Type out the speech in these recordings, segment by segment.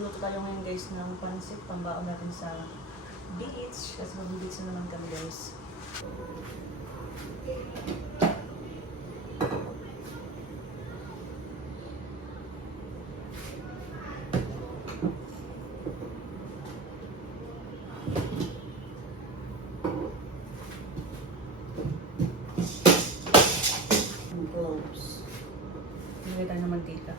Magluluto tayo ngayon guys ng pansit. Pambaon natin sa beach. Kasi mag-beach na naman kami guys. Cloves. Nilagay tayo ng mantika.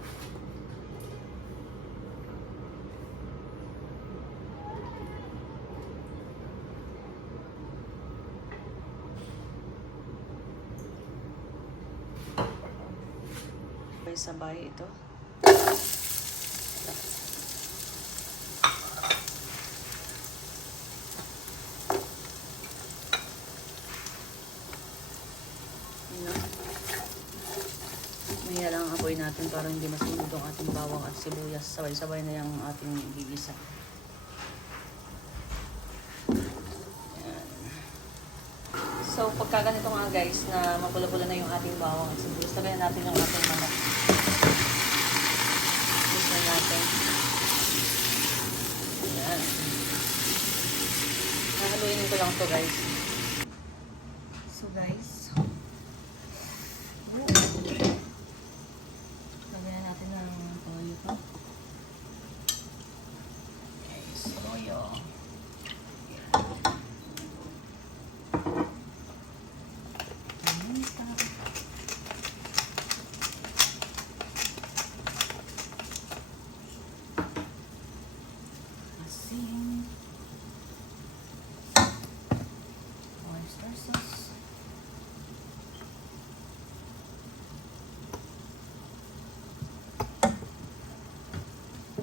Sabay ito. Maya lang ang apoy natin para hindi masunog ang ating bawang at sibuyas. Sabay-sabay na yung ating gigisa. Ayan. So pagka ganito nga guys na mapula-pula na yung ating bawang at sibuyas, lagayan natin yung ating manok. Gusto natin. Ayan. Hahaluin ko lang to guys. So guys, lagayan natin ng toyo pa. Okay, toyo. Asin. Oyster sauce.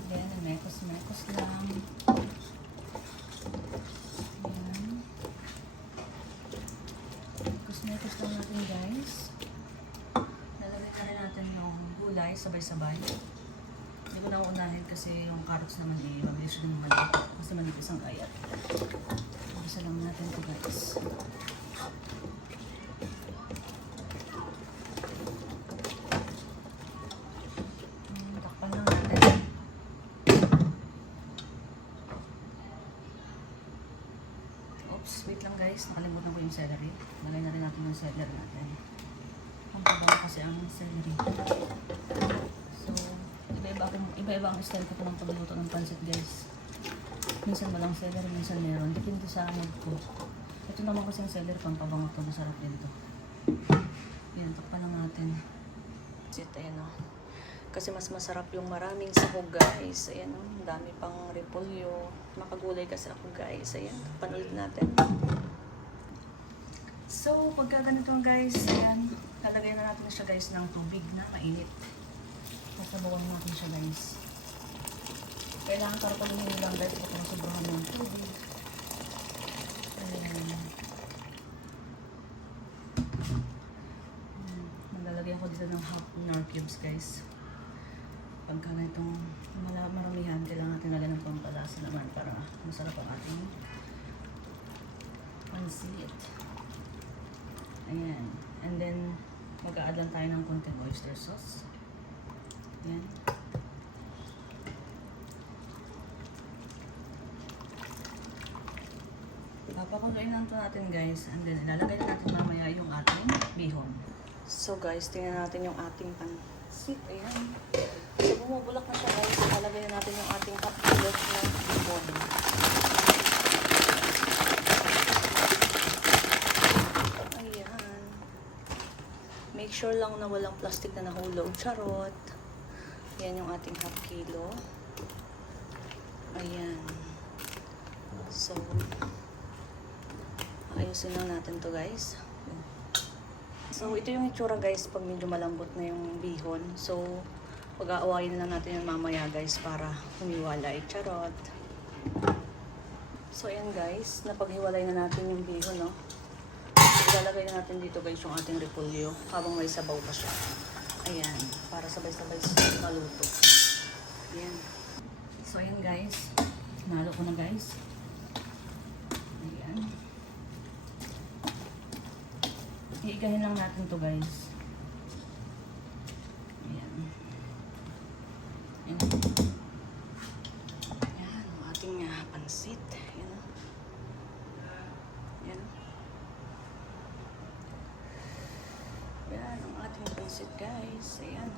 Then, mekos-mekos lang. Ayan. Mekos-mekos lang natin guys. Lalagay na rin natin yung gulay sabay-sabay. Hindi ko na uunahin kasi yung carrots naman mabilis yung maliit. Kasi manipis ang ayat. Isa lang natin ito guys. Takpan lang natin. Oops, wait lang guys. Nakalimutan ko yung celery. Lagay na rin natin yung celery natin. Ang pabaw kasi ang celery. So, iba-iba ang style ko ito ng pagluto ng pansit guys. Minsan walang celery, minsan meron. Depende sa mood ko. Ito naman kasi yung celery, pampabango ito. Masarap din ito. Yan, takpan lang natin. Pansit, ayan o. Kasi mas masarap yung maraming sahog guys. Ayan o, dami pang repolyo. Makagulay kasi ako guys. Ayan, takpan ulit natin. So, pagka ganito guys, ayan, lalagay na natin siya guys ng tubig na mainit. Sasabawan natin siya guys. Kailangan para paluhin lang guys kung sobrahan ng tubig. Ayan. Maglalagay ako dito ng half nor cubes guys. Pagka na itong maramihan, kailangan natin lagyan ng pampalasa naman para masarap ang ating pansit. Ayan. And then, mag-a-add lang tayo ng konting oyster sauce. Ayan. Papakuluin lang ito natin guys. And then, ilalagay na natin mamaya yung ating bihon. So guys, tingnan natin yung ating pansit. Ayan. So, bumubulak na siya guys. Ilalagay na natin yung ating half kilo ng bihon. Ayan. Make sure lang na walang plastic na nahulog. Charot. Ayan yung ating half kilo. Ayan. So, ayusin lang natin to guys. So, ito yung itsura guys pag medyo malambot na yung bihon. So, pag-aawayin na lang natin yung mamaya guys para humiwalay. Charot. So, ayan guys. Napaghiwalay na natin yung bihon, no? Ilalagay na natin dito guys yung ating repolyo habang may sabaw pa siya. Ayan. Para sabay-sabay maluto. Ayan. So, ayan guys. Nalo ko na guys. Ayan. Iigahin lang natin to guys. Ayan. Ayan. pansit. Yan o. Yan. Yan ang ating pansit guys. Ayan.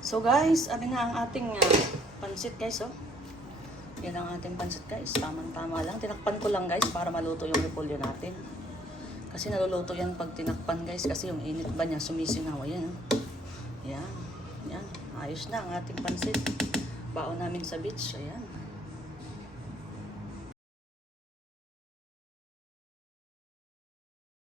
So guys, ano na ang ating pansit guys oh. Yan ang ating pansit guys. Tamang-tama lang. Tinakpan ko lang guys para maluto yung repolyo natin. Kasi naluluto yan pag tinakpan guys. Kasi yung init ba niya sumisingaw. Ayan oh. Yan. Yan. Ayos na ang ating pansit. Baon namin sa beach. Ayan.